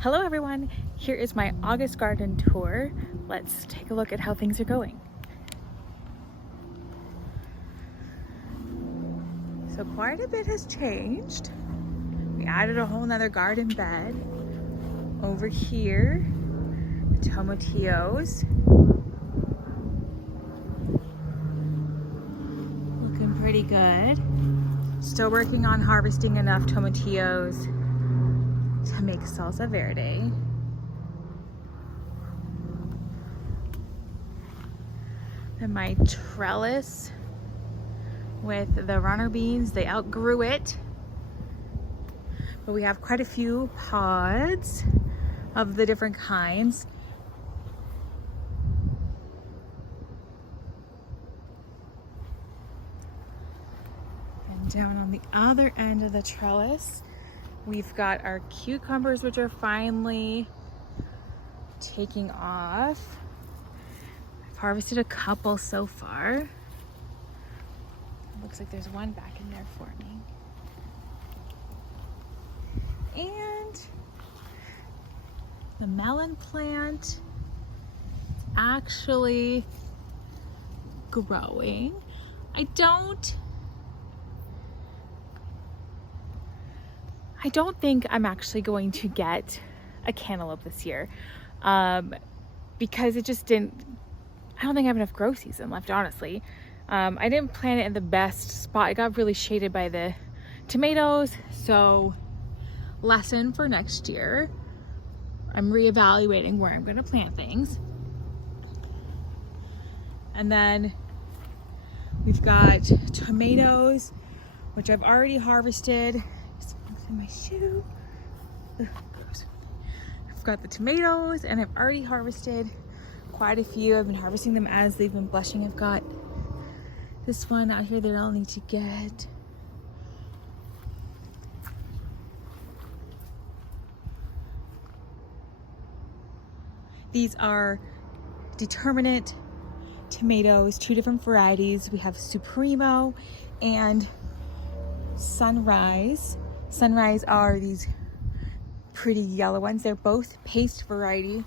Hello everyone, here is my August garden tour. Let's take a look at how things are going. So quite a bit has changed. We added a whole nother garden bed. Over here, tomatillos. Looking pretty good. Still working on harvesting enough tomatillos to make salsa verde. And my trellis with the runner beans, they outgrew it. But we have quite a few pods of the different kinds. And down on the other end of the trellis, we've got our cucumbers, which are finally taking off. I've harvested a couple so far. It looks like there's one back in there for me. And the melon plant is actually growing. I don't think I'm actually going to get a cantaloupe this year because I don't think I have enough grow season left, honestly. I didn't plant it in the best spot. It got really shaded by the tomatoes, so lesson for next year. I'm reevaluating where I'm going to plant things. And then we've got tomatoes, which I've already harvested. In my shoe. Ugh, gross. I've got the tomatoes and I've already harvested quite a few. I've been harvesting them as they've been blushing. I've got this one out here that I'll need to get. These are determinate tomatoes, two different varieties. We have Supremo and Sunrise. Sunrise are these pretty yellow ones. They're both paste variety.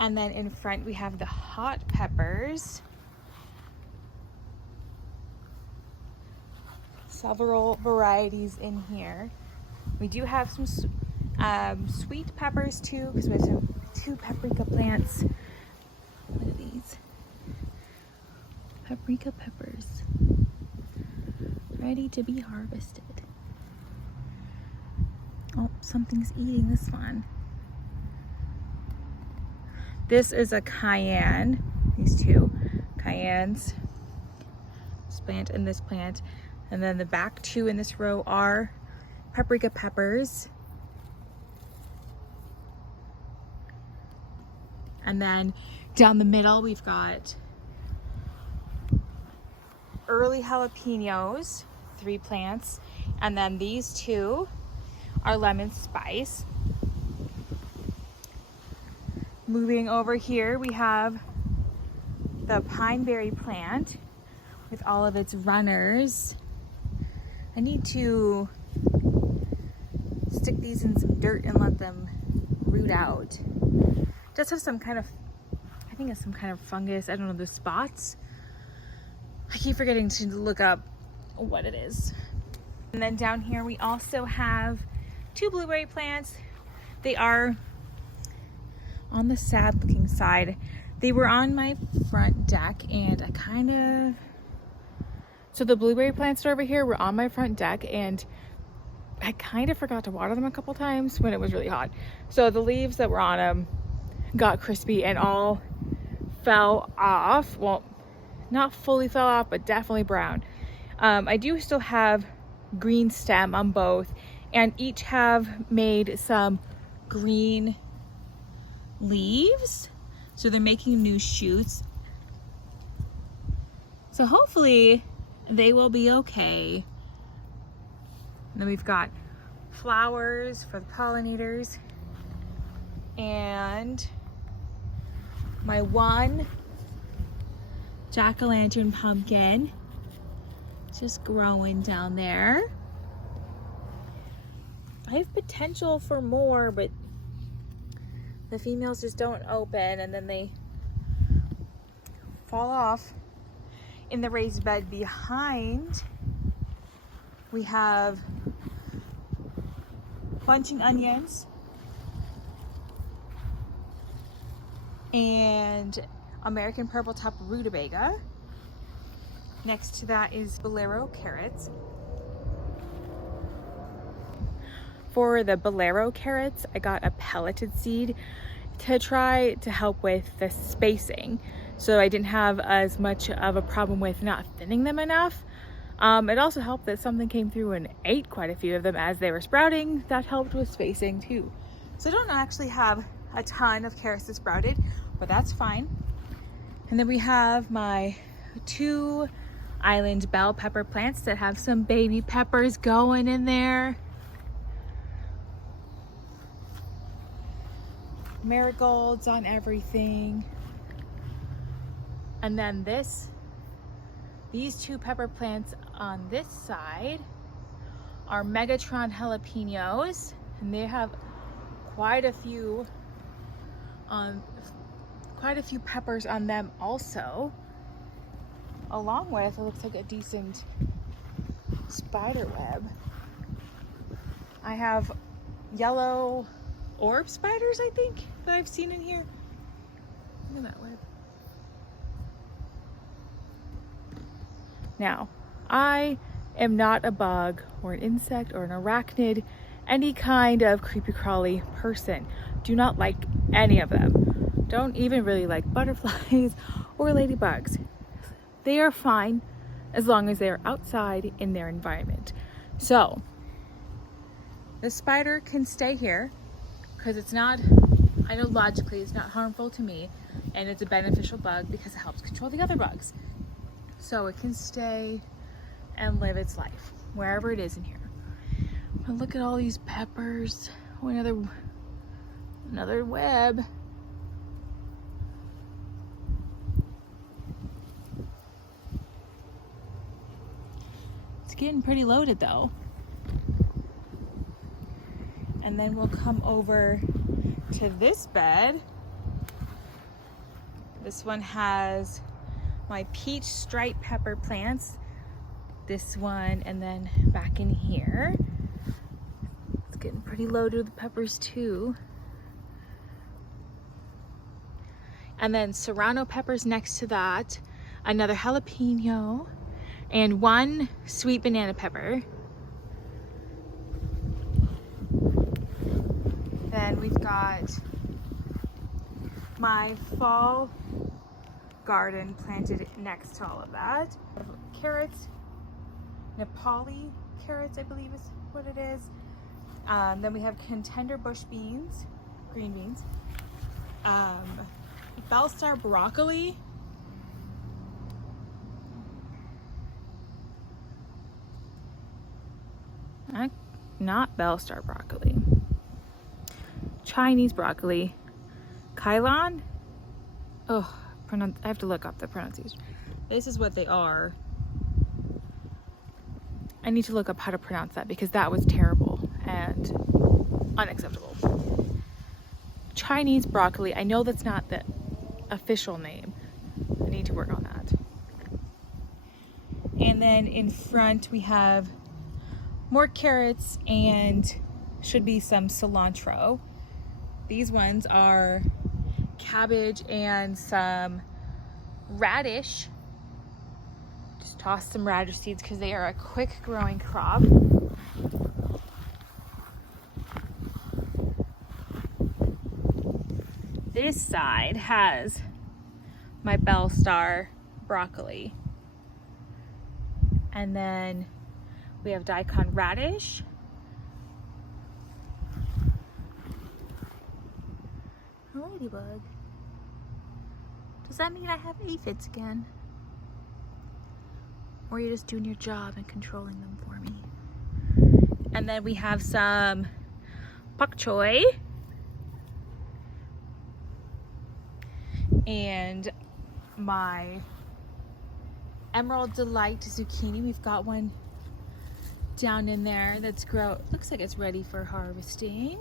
And then in front we have the hot peppers. Several varieties in here. We do have some sweet peppers too, because we have two paprika plants. Look at these. Paprika peppers. Ready to be harvested. Oh, something's eating this one. This is a cayenne. These two cayennes. This plant and this plant. And then the back two in this row are paprika peppers. And then down the middle we've got early jalapenos, 3 plants, and then these two are lemon spice. Moving over here we have the pineberry plant with all of its runners. I need to stick these in some dirt and let them root out. It does have some kind of, I think it's some kind of fungus, I don't know, the spots. I keep forgetting to look up what it is. And then down here we also have 2 blueberry plants. They are on the sad looking side. They were on my front deck and so the blueberry plants over here were on my front deck and I kind of forgot to water them a couple times when it was really hot. So the leaves that were on them got crispy and all fell off. Well, not fully fell off, but definitely brown. I do still have green stem on both, and each have made some green leaves. So they're making new shoots. So hopefully they will be okay. And then we've got flowers for the pollinators. And my one jack-o'-lantern pumpkin just growing down there. I have potential for more, but the females just don't open and then they fall off. In the raised bed behind, we have bunching onions and American purple top rutabaga. Next to that is bolero carrots. For the bolero carrots, I got a pelleted seed to try to help with the spacing, so I didn't have as much of a problem with not thinning them enough. It also helped that something came through and ate quite a few of them as they were sprouting. That helped with spacing too. So I don't actually have a ton of carrots that sprouted, but that's fine. And then we have my 2 island bell pepper plants that have some baby peppers going in there. Marigolds on everything. And then these 2 pepper plants on this side are Megatron jalapenos, and they have quite a few peppers on them also, along with, it looks like a decent spider web. I have yellow orb spiders, I think, that I've seen in here. Look at that web. Now, I am not a bug or an insect or an arachnid, any kind of creepy crawly person. Do not like any of them. Don't even really like butterflies or ladybugs. They are fine as long as they are outside in their environment. So, the spider can stay here because it's not, I know logically it's not harmful to me, and it's a beneficial bug because it helps control the other bugs. So it can stay and live its life wherever it is in here. But look at all these peppers. Oh, another web. It's getting pretty loaded though. And then we'll come over to this bed. This one has my peach striped pepper plants. This one, and then back in here. It's getting pretty loaded with peppers too. And then serrano peppers next to that, another jalapeno, and 1 sweet banana pepper. Then we've got my fall garden planted next to all of that. Carrots, Nepali carrots, I believe is what it is. Then we have contender bush beans, green beans. Bellstar broccoli. Not Bellstar broccoli. Chinese broccoli. Kailan? Oh, I have to look up the pronunciation. This is what they are. I need to look up how to pronounce that because that was terrible and unacceptable. Chinese broccoli. I know that's not the official name. I need to work on that. And then in front we have more carrots and should be some cilantro. These ones are cabbage and some radish. Just toss some radish seeds because they are a quick growing crop. This side has my Bellstar broccoli. And then we have daikon radish. A ladybug. Does that mean I have aphids again? Or you're just doing your job and controlling them for me? And then we have some pak choy. And my Emerald Delight zucchini. We've got one down in there that's looks like it's ready for harvesting.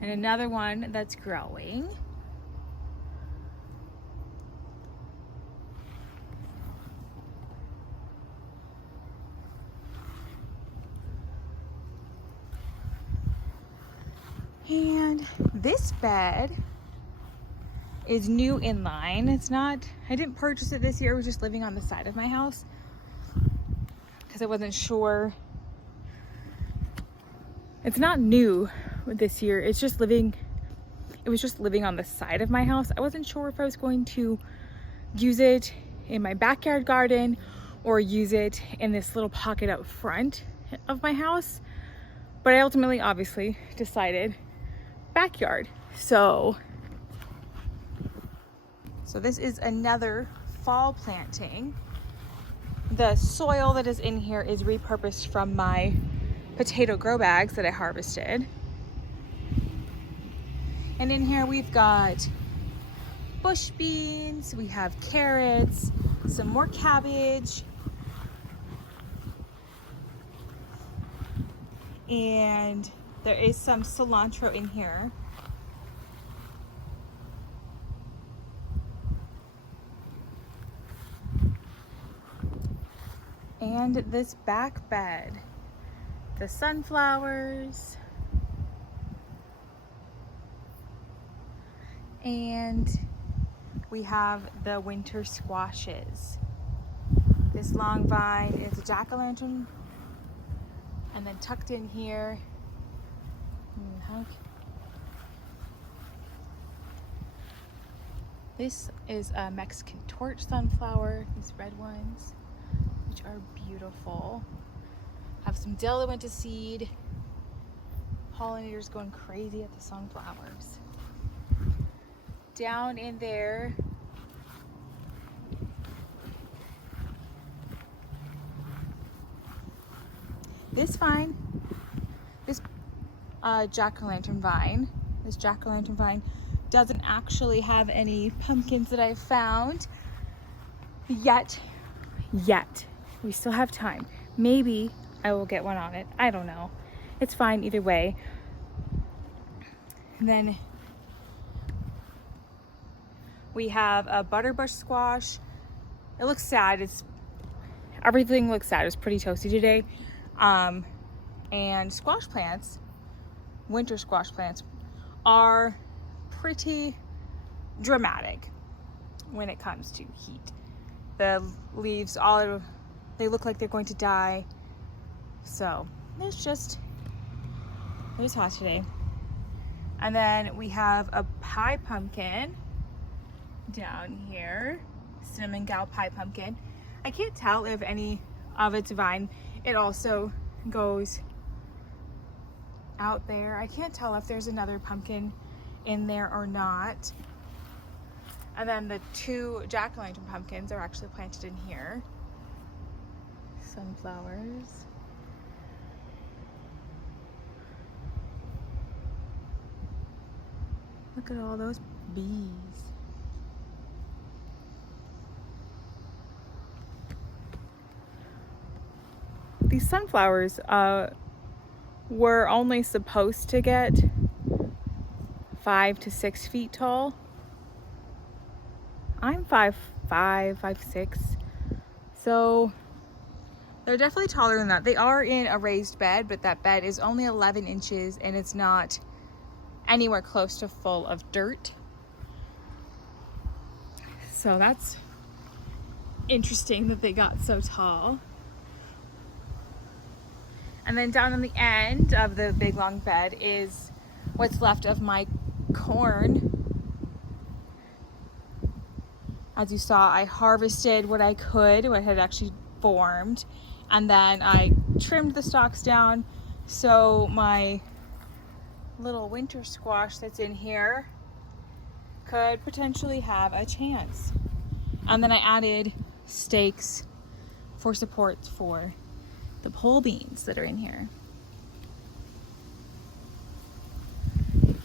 And another one that's growing. And this bed is new in line. It's not, I didn't purchase it this year. It was just living on the side of my house because I wasn't sure. It's not new this year. It's just living, it was just living on the side of my house. I wasn't sure if I was going to use it in my backyard garden or use it in this little pocket up front of my house. But I ultimately obviously decided backyard. So this is another fall planting. The soil that is in here is repurposed from my potato grow bags that I harvested. And in here we've got bush beans, we have carrots, some more cabbage, and there is some cilantro in here. And this back bed, the sunflowers, and we have the winter squashes. This long vine is a jack-o'-lantern, and then tucked in here, this is a Mexican torch sunflower, these red ones, which are beautiful. Have some dill that went to seed. Pollinators going crazy at the sunflowers. Down in there, this vine, this jack-o'-lantern vine, doesn't actually have any pumpkins that I've found yet. We still have time. Maybe I will get one on it. I don't know. It's fine either way. And then we have a butterbush squash. It looks sad. Everything looks sad. It's pretty toasty today. And squash plants, winter squash plants, are pretty dramatic when it comes to heat. The leaves, they look like they're going to die. So it was hot today. And then we have a pie pumpkin down here, cinnamon gal pie pumpkin. I can't tell if any of its vine, it also goes out there. I can't tell if there's another pumpkin in there or not. And then the two jack-o'-lantern pumpkins are actually planted in here. Sunflowers. Look at all those bees. These sunflowers were only supposed to get 5 to 6 feet tall. I'm 5'5", 5'6", so they're definitely taller than that. They are in a raised bed, but that bed is only 11 inches and it's not anywhere close to full of dirt. So that's interesting that they got so tall. And then down on the end of the big long bed is what's left of my corn. As you saw, I harvested what I could, what had actually formed, and then I trimmed the stalks down so my little winter squash that's in here could potentially have a chance. And then I added stakes for supports for the pole beans that are in here.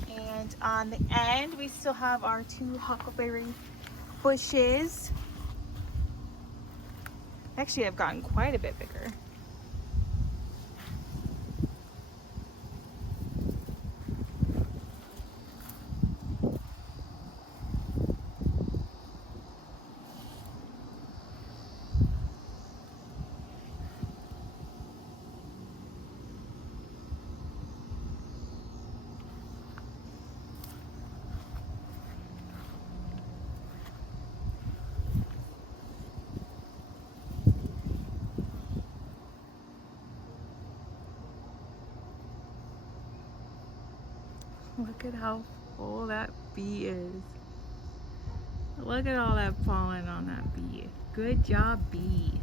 And on the end, we still have our 2 huckleberry bushes. Actually, I've gotten quite a bit bigger. Look at how full that bee is. Look at all that pollen on that bee. Good job, bee.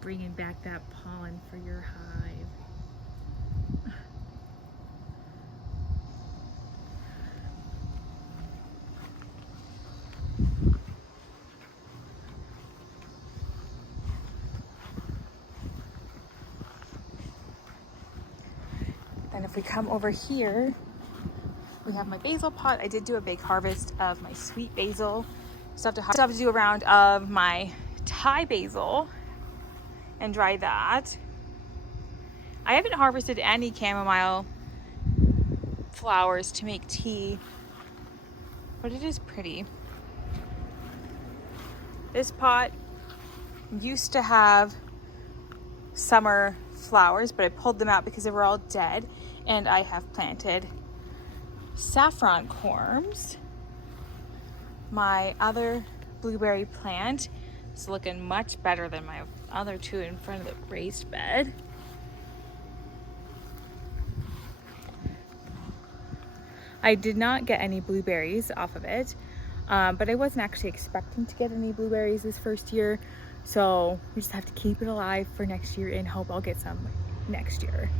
Bringing back that pollen for your hive. Then if we come over here, we have my basil pot. I did do a big harvest of my sweet basil. Still have to do a round of my Thai basil and dry that. I haven't harvested any chamomile flowers to make tea, but it is pretty. This pot used to have summer flowers, but I pulled them out because they were all dead, and I have planted saffron corms. My other blueberry plant is looking much better than my other two in front of the raised bed. I did not get any blueberries off of it, but I wasn't actually expecting to get any blueberries this first year, so we just have to keep it alive for next year and hope I'll get some next year.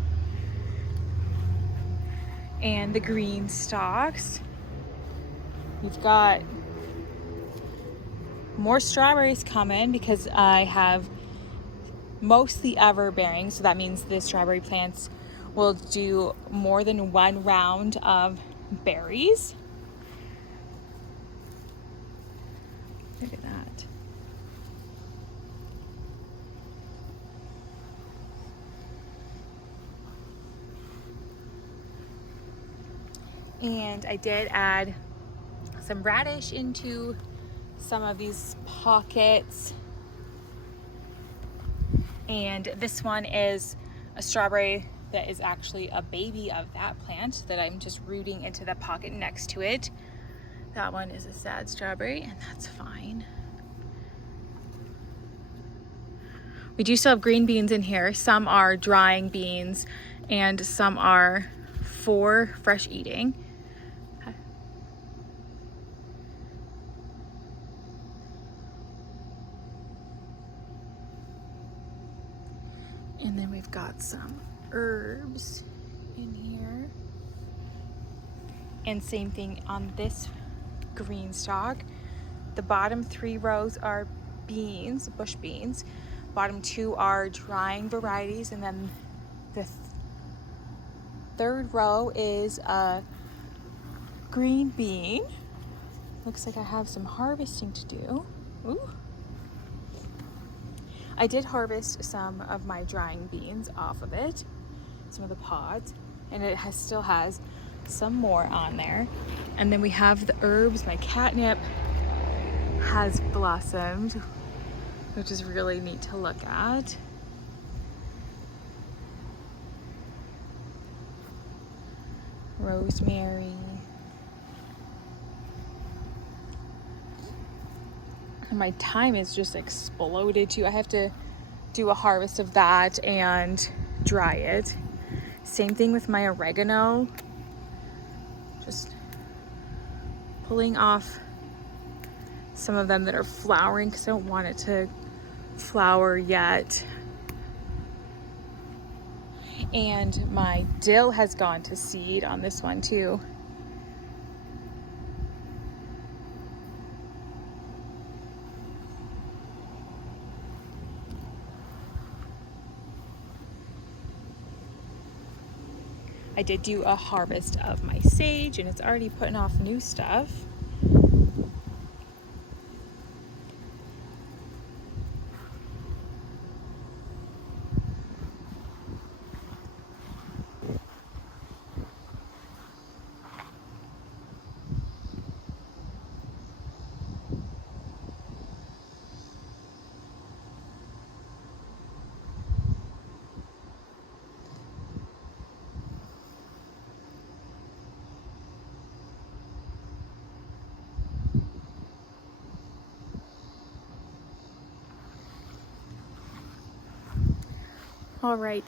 And the green stalks, we've got more strawberries coming because I have mostly ever bearing, so that means the strawberry plants will do more than one round of berries. Look at that. And I did add some radish into some of these pockets. And this one is a strawberry that is actually a baby of that plant that I'm just rooting into the pocket next to it. That one is a sad strawberry, and that's fine. We do still have green beans in here. Some are drying beans and some are for fresh eating. And then we've got some herbs in here. And same thing on this green stalk. The bottom 3 rows are beans, bush beans. Bottom 2 are drying varieties, and then the third row is a green bean. Looks like I have some harvesting to do. Ooh. I did harvest some of my drying beans off of it, some of the pods, and it still has some more on there. And then we have the herbs. My catnip has blossomed, which is really neat to look at. Rosemary. And my thyme is just exploded too. I have to do a harvest of that and dry it. Same thing with my oregano. Just pulling off some of them that are flowering because I don't want it to flower yet. And my dill has gone to seed on this one too. I did do a harvest of my sage and it's already putting off new stuff. All right,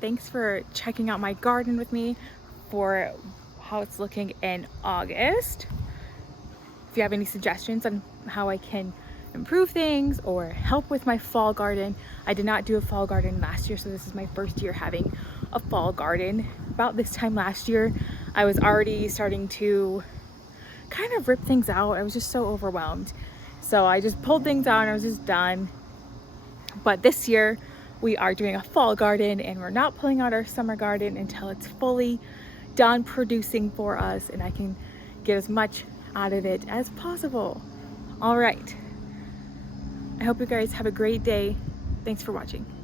thanks for checking out my garden with me, for how it's looking in August. If you have any suggestions on how I can improve things or help with my fall garden. I did not do a fall garden last year, so this is my first year having a fall garden. About this time last year, I was already starting to kind of rip things out. I was just so overwhelmed. So I just pulled things out and I was just done. But this year we are doing a fall garden, and we're not pulling out our summer garden until it's fully done producing for us and I can get as much out of it as possible. All right. I hope you guys have a great day. Thanks for watching.